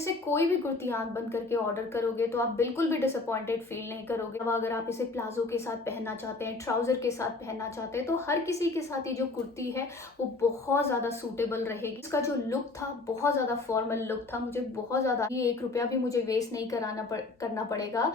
से कोई भी कुर्ती आंख बंद करके ऑर्डर करोगे तो आप बिल्कुल भी डिसअपॉइंटेड फील नहीं करोगे। अब अगर आप इसे प्लाजो के साथ पहनना चाहते हैं, ट्राउजर के साथ पहनना चाहते हैं, तो हर किसी के साथ ये जो कुर्ती है वो बहुत ज़्यादा सूटेबल रहेगी। इसका जो लुक था बहुत ज़्यादा फॉर्मल लुक था, मुझे बहुत ज़्यादा, ये 1 रुपया भी मुझे वेस्ट नहीं करना पड़ेगा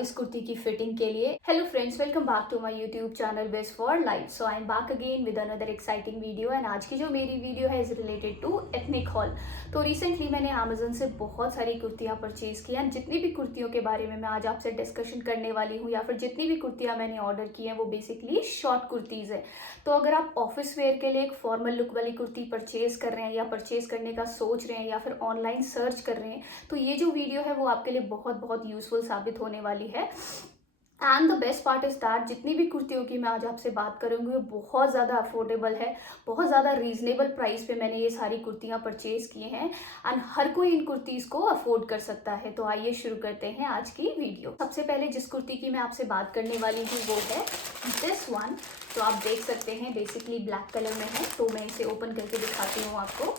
इस कुर्ती की फिटिंग के लिए। Hello friends, welcome back to my YouTube channel best for life. So I am back again with another exciting video and आज की जो मेरी वीडियो है is related to ethnic haul. तो रिसेंटली मैंने अमेजन से बहुत सारी कुर्तियाँ परचेज की एंड जितनी भी कुर्तियों के बारे में मैं आज आपसे डिस्कशन करने वाली हूँ या फिर जितनी भी कुर्तियाँ मैंने ऑर्डर की हैं वो बेसिकली शॉर्ट कुर्तीज़ है। तो अगर आप ऑफिस वेयर के लिए एक फॉर्मल लुक वाली कुर्ती परचेज कर रहे हैं या परचेज करने का सोच रहे हैं या फिर ऑनलाइन सर्च कर रहे हैं तो ये जो वीडियो है वो आपके लिए बहुत बहुत यूजफुल साबित होने वाली है। And the best part is that जितनी भी कुर्तियों की मैं आज आपसे बात करूंगी वो बहुत ज़्यादा अफोर्डेबल है, बहुत ज़्यादा रीजनेबल प्राइस पे मैंने ये सारी कुर्तियाँ परचेज किए हैं एंड हर कोई इन कुर्तीज़ को अफोर्ड कर सकता है। तो आइए शुरू करते हैं आज की वीडियो। सबसे पहले जिस कुर्ती की मैं आपसे बात करने वाली हूँ वो है दिस वन। तो आप देख सकते हैं बेसिकली ब्लैक कलर में है, तो मैं इसे ओपन करके दिखाती हूँ आपको।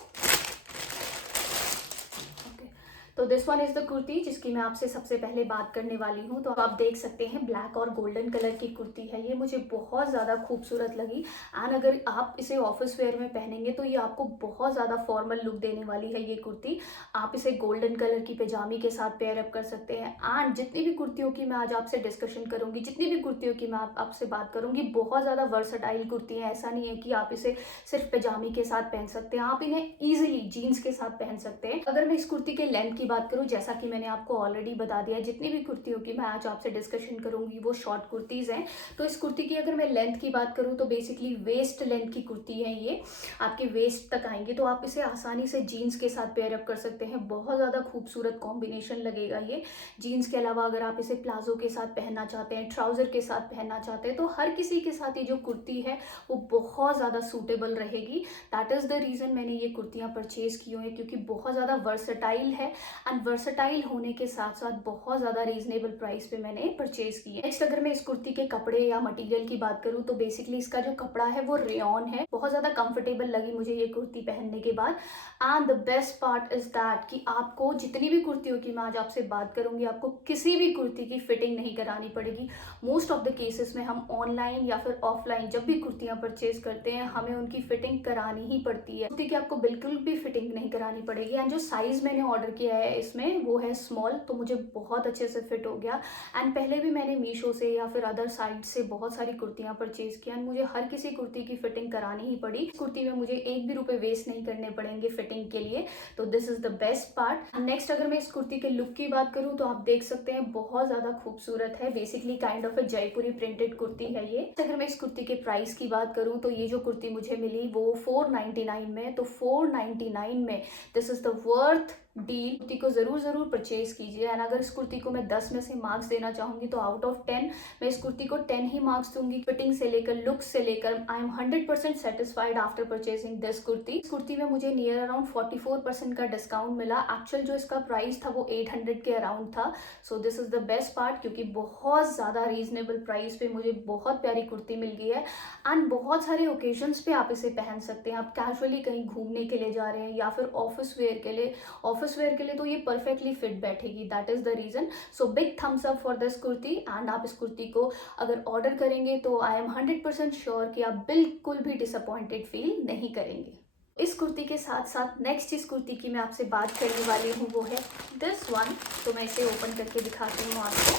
तो this one is the kurti जिसकी मैं आपसे सबसे पहले बात करने वाली हूँ। तो आप देख सकते हैं ब्लैक और गोल्डन कलर की कुर्ती है, ये मुझे बहुत ज़्यादा खूबसूरत लगी एंड अगर आप इसे ऑफिस वेयर में पहनेंगे तो ये आपको बहुत ज़्यादा फॉर्मल लुक देने वाली है। ये कुर्ती आप इसे गोल्डन कलर की पैजामी के साथ पेयर अप कर सकते हैं एंड जितनी भी कुर्तियों की मैं आज आपसे डिस्कशन करूँगी, जितनी भी कुर्तियों की मैं आपसे बात करूँगी, बहुत ज़्यादा वर्सटाइल कुर्ती है। ऐसा नहीं है कि आप इसे सिर्फ पैजामी के साथ पहन सकते हैं, आप इन्हें ईजिली जीन्स के साथ पहन सकते हैं। अगर मैं इस कुर्ती के लेंथ की बात करूं, जैसा कि मैंने आपको ऑलरेडी बता दिया, जितनी भी कुर्तियों की मैं आज आपसे डिस्कशन करूंगी वो शॉर्ट कुर्तीज़ हैं। तो इस कुर्ती की अगर मैं लेंथ की बात करूं तो बेसिकली वेस्ट लेंथ की कुर्ती है, ये आपके वेस्ट तक आएंगे। तो आप इसे आसानी से जीन्स के साथ पेयर अप कर सकते हैं, बहुत ज़्यादा खूबसूरत कॉम्बिनेशन लगेगा ये। जीन्स के अलावा अगर आप इसे प्लाजो के साथ पहनना चाहते हैं, ट्राउज़र के साथ पहनना चाहते हैं, तो हर किसी के साथ ये जो कुर्ती है वो बहुत ज़्यादा सूटेबल रहेगी। दैट इज़ द रीज़न मैंने ये कुर्तियाँ परचेज की हुई हैं, क्योंकि बहुत ज़्यादा वर्सटाइल है एंड वर्सटाइल होने के साथ साथ बहुत ज़्यादा रीजनेबल प्राइस पे मैंने परचेज की है। नेक्स्ट अगर मैं इस कुर्ती के कपड़े या मटेरियल की बात करूँ तो बेसिकली इसका जो कपड़ा है वो रेयॉन है, बहुत ज़्यादा कंफर्टेबल लगी मुझे ये कुर्ती पहनने के बाद। And the best part is that कि आपको जितनी भी कुर्तियों की मैं आज आपसे बात करूँगी आपको किसी भी कुर्ती की फिटिंग नहीं करानी पड़ेगी। मोस्ट ऑफ द केसेस में हम ऑनलाइन या फिर ऑफलाइन जब भी कुर्तियाँ परचेज करते हैं हमें उनकी फिटिंग करानी ही पड़ती है। कुर्ती की आपको बिल्कुल भी फिटिंग नहीं करानी पड़ेगी। एंड जो साइज़ मैंने ऑर्डर किया है इसमें वो है स्मॉल, तो मुझे बहुत अच्छे से फिट हो गया। एंड पहले भी मैंने मीशो से या फिर अदर साइट से बहुत सारी कुर्तियाँ परचेज की एंड मुझे हर किसी कुर्ती की फिटिंग करानी ही पड़ी। इस कुर्ती में मुझे एक भी रुपए वेस्ट नहीं करने पड़ेंगे फिटिंग के लिए, तो this is the best part. Next अगर मैं इस कुर्ती के लुक की बात करूँ तो आप देख सकते हैं बहुत ज़्यादा खूबसूरत है, basically kind of a Jaipuri printed kurti है ये। अगर मैं इस कुर्ती के प्राइस की बात करूँ तो ये जो कुर्ती मुझे मिली वो 499 में, तो 499 में this is the worth deal. Kurti को जरूर परचेज कीजिए। एंड अगर इस कुर्ती को मैं 10 में से मार्क्स देना चाहूंगी तो आउट ऑफ 10 मैं इस कुर्ती को 10 ही मार्क्स दूंगी। फिटिंग से लेकर लुक से लेकर I am 100% satisfied after purchasing this kurti. इस कुर्ती में मुझे नियर अराउंड 44% का डिस्काउंट मिला। एक्चुअल जो इसका प्राइस था वो 800 के अराउंड था। So this is the best part, क्योंकि बहुत ज़्यादा रीजनेबल प्राइस पे मुझे बहुत प्यारी कुर्ती मिल गई है एंड बहुत सारे ओकेजन्स पे आप इसे पहन सकते हैं। आप कैजुअली कहीं घूमने के लिए जा रहे हैं या फिर ऑफिस वेयर के लिए तो ये परफेक्टली फिट बैठेगी। That is the reason. So big thumbs up for this kurti. And आप इस कुर्ती को अगर ऑर्डर करेंगे तो आई एम 100% श्योर कि आप बिल्कुल भी डिसअपॉइंटेड फील नहीं करेंगे। इस कुर्ती के साथ साथ नेक्स्ट जिस कुर्ती की मैं आपसे बात करने वाली हूँ वो है दिस वन। तो मैं इसे ओपन करके दिखाती हूँ आपको।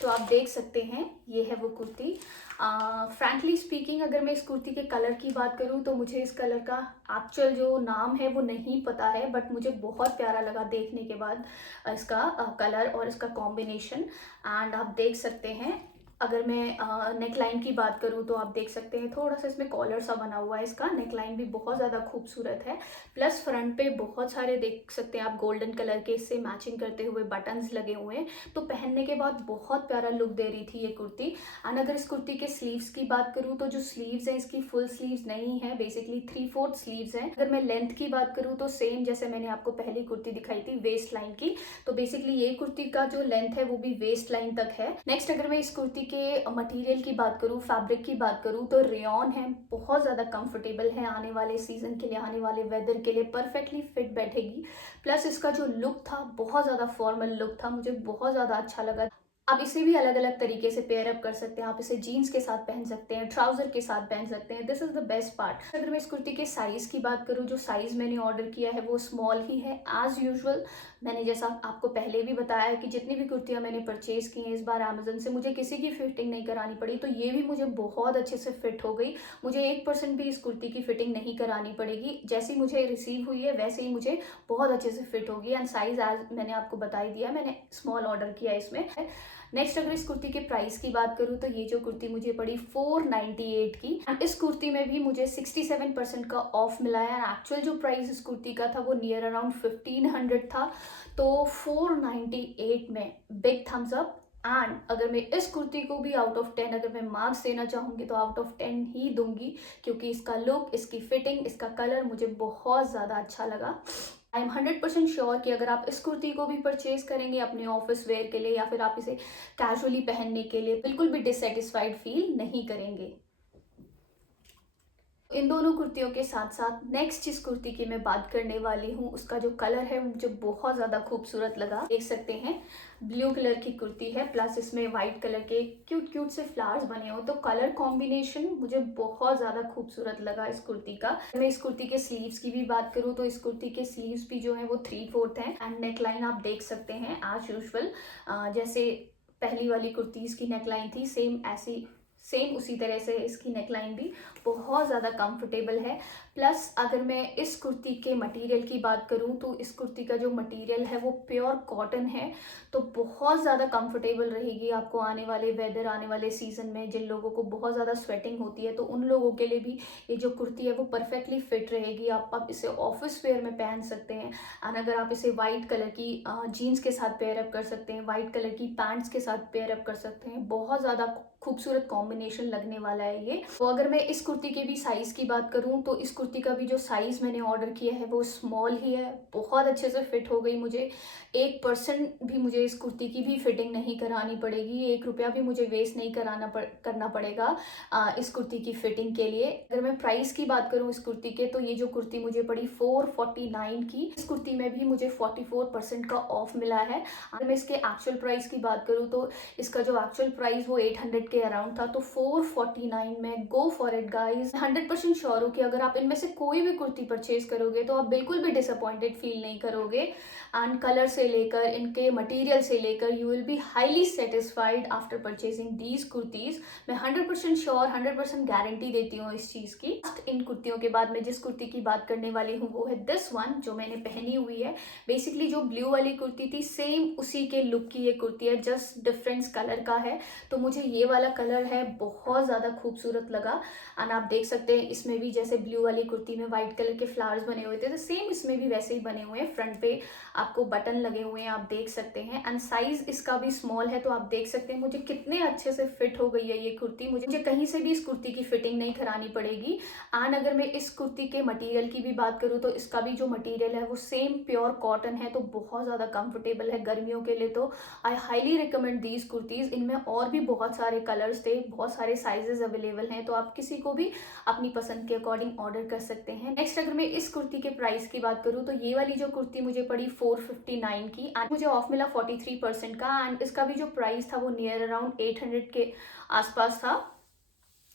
तो आप देख सकते हैं ये है वो कुर्ती। फ्रैंकली स्पीकिंग अगर मैं इस कुर्ती के कलर की बात करूं तो मुझे इस कलर का एक्चुअल जो नाम है वो नहीं पता है, बट मुझे बहुत प्यारा लगा देखने के बाद इसका कलर और इसका कॉम्बिनेशन। एंड आप देख सकते हैं अगर मैं नेकलाइन की बात करूं तो आप देख सकते हैं थोड़ा सा इसमें कॉलर सा बना हुआ है। इसका नेकलाइन भी बहुत ज़्यादा खूबसूरत है, प्लस फ्रंट पे बहुत सारे देख सकते हैं आप गोल्डन कलर के इससे मैचिंग करते हुए बटन्स लगे हुए हैं। तो पहनने के बाद बहुत प्यारा लुक दे रही थी ये कुर्ती। एंड अगर इस कुर्ती के स्लीव्स की बात करूँ तो जो स्लीव्स हैं इसकी फुल स्लीव्स नहीं है, बेसिकली 3/4 स्लीव्स हैं। अगर मैं लेंथ की बात करूँ तो सेम जैसे मैंने आपको पहली कुर्ती दिखाई थी वेस्ट लाइन की, तो बेसिकली ये कुर्ती का जो लेंथ है वो भी वेस्ट लाइन तक है। नेक्स्ट अगर मैं इस कुर्ती के मटेरियल की बात करूँ, फैब्रिक की बात करूँ तो रेयॉन है, बहुत ज़्यादा कंफर्टेबल है, आने वाले सीज़न के लिए, आने वाले वेदर के लिए परफेक्टली फिट बैठेगी। प्लस इसका जो लुक था, बहुत ज़्यादा फॉर्मल लुक था, मुझे बहुत ज़्यादा अच्छा लगा। आप इसे भी अलग अलग तरीके से पेयर अप कर सकते हैं। आप इसे जीन्स के साथ पहन सकते हैं, ट्राउजर के साथ पहन सकते हैं। This is the best part. अगर मैं इस कुर्ती के साइज की बात करूँ, जो साइज मैंने ऑर्डर किया है वो स्मॉल ही है एज यूजुअल। मैंने जैसा आपको पहले भी बताया है कि जितनी भी कुर्तियां मैंने परचेज की हैं इस बार अमेजन से, मुझे किसी की फिटिंग नहीं करानी पड़ी, तो ये भी मुझे बहुत अच्छे से फिट हो गई। मुझे 1% भी इस कुर्ती की फिटिंग नहीं करानी पड़ेगी। जैसी मुझे रिसीव हुई है वैसे ही मुझे बहुत अच्छे से फिट होगी। एंड साइज एज मैंने आपको बता ही दिया, मैंने स्मॉल ऑर्डर किया है इसमें। नेक्स्ट अगर इस कुर्ती के प्राइस की बात करूँ तो ये जो कुर्ती मुझे पड़ी 498 की। एंड इस कुर्ती में भी मुझे 67% का ऑफ मिला है। एंड एक्चुअल जो प्राइस इस कुर्ती का था वो नियर अराउंड 1500 था। तो 498 में बिग थम्स अप। एंड अगर मैं इस कुर्ती को भी आउट ऑफ 10 अगर मैं मार्क्स देना चाहूँगी तो आउट ऑफ 10 ही दूंगी, क्योंकि इसका लुक, इसकी फिटिंग, इसका कलर मुझे बहुत ज़्यादा अच्छा लगा। आई एम 100% श्योर कि अगर आप इस कुर्ती को भी परचेज करेंगे अपने ऑफिस वेयर के लिए या फिर आप इसे कैजुअली पहनने के लिए, बिल्कुल भी डिससेटिस्फाइड फील नहीं करेंगे। इन दोनों कुर्तियों के साथ साथ नेक्स्ट जिस कुर्ती की मैं बात करने वाली हूँ उसका जो कलर है मुझे बहुत ज़्यादा खूबसूरत लगा। देख सकते हैं ब्लू कलर की कुर्ती है, प्लस इसमें वाइट कलर के क्यूट क्यूट से फ्लावर्स बने हो, तो कलर कॉम्बिनेशन मुझे बहुत ज़्यादा खूबसूरत लगा इस कुर्ती का। मैं इस कुर्ती के स्लीव्स की भी बात करूँ तो इस कुर्ती के स्लीव्स भी जो है वो 3/4 हैं। एंड नेकलाइन आप देख सकते हैं एज यूजुअल, जैसे पहली वाली कुर्तीज़ की नेकलाइन थी सेम उसी तरह से इसकी नेकलाइन भी बहुत ज़्यादा कंफर्टेबल है। प्लस अगर मैं इस कुर्ती के मटेरियल की बात करूं तो इस कुर्ती का जो मटेरियल है वो प्योर कॉटन है, तो बहुत ज़्यादा कंफर्टेबल रहेगी आपको आने वाले वेदर, आने वाले सीज़न में। जिन लोगों को बहुत ज़्यादा स्वेटिंग होती है तो उन लोगों के लिए भी ये जो कुर्ती है वो परफेक्टली फिट रहेगी। आप इसे ऑफिस वेयर में पहन सकते हैं। एंड अगर आप इसे वाइट कलर की जीन्स के साथ पेयर अप कर सकते हैं, वाइट कलर की पैंट्स के साथ पेयर अप कर सकते हैं, बहुत ज़्यादा खूबसूरत कॉम्बिनेशन लगने वाला है ये। तो अगर मैं इस कुर्ती के भी साइज की बात करूं तो इस कुर्ती का भी जो साइज मैंने ऑर्डर किया है वो स्मॉल ही है, बहुत अच्छे से फिट हो गई मुझे। 1% भी मुझे इस कुर्ती की भी फिटिंग नहीं करानी पड़ेगी, 1 रुपया भी मुझे वेस्ट नहीं करना पड़ेगा इस कुर्ती की फिटिंग के लिए। अगर मैं प्राइस की बात करूं इस कुर्ती के तो ये जो कुर्ती मुझे पड़ी 449 की। इस कुर्ती में भी मुझे 44% का ऑफ मिला है। अगर मैं इसके एक्चुअल प्राइस की बात करूँ तो इसका जो एक्चुअल प्राइस वो 800 के अराउंड था, तो 449 में go for it guys. 100% sure हूँ कि अगर आप इनमें से कोई भी कुर्ती परचेज करोगे तो आप बिल्कुल भी डिसअपॉइंटेड फील नहीं करोगे। एंड कलर से लेकर इनके मटेरियल से लेकर you will be highly satisfied after purchasing these kurtis. मैं 100% श्योर, 100% गारंटी देती हूँ इस चीज़ की। इन कुर्तियों के बाद मैं जिस कुर्ती की बात करने वाली हूँ वो है दिस वन, जो मैंने पहनी हुई है। बेसिकली जो ब्लू वाली कुर्ती थी सेम उसी के लुक की ये कुर्ती है, जस्ट डिफरेंस कलर का है। तो मुझे ये वाला कलर है बहुत ज़्यादा खूबसूरत लगा। एंड आप देख सकते हैं इसमें भी जैसे ब्लू वाली कुर्ती में वाइट कलर के फ्लावर्स बने हुए थे, तो सेम इसमें भी वैसे ही बने हुए हैं। फ्रंट पे आपको बटन लगे हुए हैं, आप देख सकते हैं। एंड साइज इसका भी स्मॉल है, तो आप देख सकते हैं मुझे कितने अच्छे से फिट हो गई है ये कुर्ती। मुझे कहीं से भी इस कुर्ती की फिटिंग नहीं करानी पड़ेगी। एंड अगर मैं इस कुर्ती के मटेरियल की भी बात करूँ तो इसका भी जो मटेरियल है वो सेम प्योर कॉटन है, तो बहुत ज़्यादा कंफर्टेबल है गर्मियों के लिए। तो I highly recommend these kurtis. इनमें और भी बहुत सारे कलर्स थे, बहुत सारे साइजेस अवेलेबल हैं, तो आप किसी को भी अपनी पसंद के अकॉर्डिंग ऑर्डर कर सकते हैं। नेक्स्ट अगर मैं इस कुर्ती के प्राइस की बात करूँ तो ये वाली जो कुर्ती मुझे पड़ी 459 की एंड मुझे ऑफ मिला 43% का। एंड इसका भी जो प्राइस था वो नियर अराउंड 800 के आसपास था।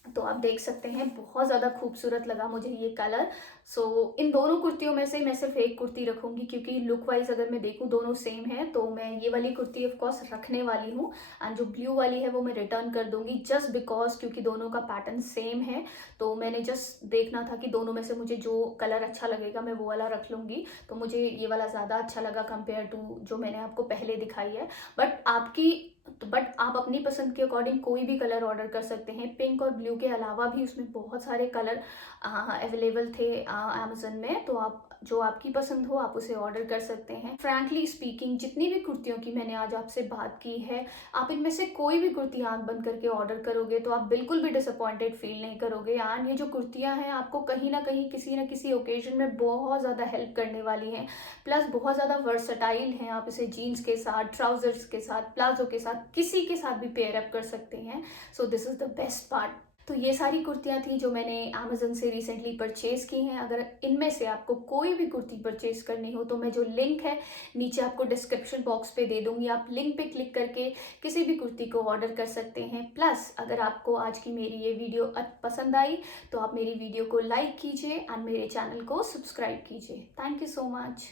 तो आप देख सकते हैं बहुत ज़्यादा खूबसूरत लगा मुझे ये कलर। सो इन दोनों कुर्तियों में से मैं सिर्फ एक कुर्ती रखूंगी, क्योंकि लुक वाइज अगर मैं देखूं दोनों सेम है, तो मैं ये वाली कुर्ती ऑफ कोर्स रखने वाली हूँ। एंड जो ब्लू वाली है वो मैं रिटर्न कर दूंगी, जस्ट बिकॉज क्योंकि दोनों का पैटर्न सेम है। तो मैंने जस्ट देखना था कि दोनों में से मुझे जो कलर अच्छा लगेगा मैं वो वाला रख लूँगी। तो मुझे ये वाला ज़्यादा अच्छा लगा कंपेयर टू जो मैंने आपको पहले दिखाई है। बट आप अपनी पसंद के अकॉर्डिंग कोई भी कलर ऑर्डर कर सकते हैं। पिंक और ब्लू के अलावा भी उसमें बहुत सारे कलर अवेलेबल थे अमेजन में, तो आप जो आपकी पसंद हो आप उसे ऑर्डर कर सकते हैं। फ्रैंकली स्पीकिंग, जितनी भी कुर्तियों की मैंने आज आपसे बात की है, आप इनमें से कोई भी कुर्ती आंख बंद करके ऑर्डर करोगे तो आप बिल्कुल भी डिसअपॉइंटेड फील नहीं करोगे। एंड ये जो कुर्तियाँ हैं आपको कहीं ना कहीं किसी न किसी ओकेजन में बहुत ज़्यादा हेल्प करने वाली हैं। प्लस बहुत ज़्यादा वर्सटाइल हैं, आप इसे जीन्स के साथ, ट्राउजर्स के साथ, प्लाजो के साथ, किसी के साथ भी पेयर अप कर सकते हैं। So this is the best part. तो ये सारी कुर्तियाँ थी जो मैंने अमेज़न से रिसेंटली परचेज़ की हैं। अगर इनमें से आपको कोई भी कुर्ती परचेज़ करनी हो तो मैं जो लिंक है नीचे आपको डिस्क्रिप्शन बॉक्स पे दे दूँगी, आप लिंक पे क्लिक करके किसी भी कुर्ती को ऑर्डर कर सकते हैं। प्लस अगर आपको आज की मेरी ये वीडियो पसंद आई तो आप मेरी वीडियो को लाइक कीजिए एंड मेरे चैनल को सब्सक्राइब कीजिए। Thank you so much.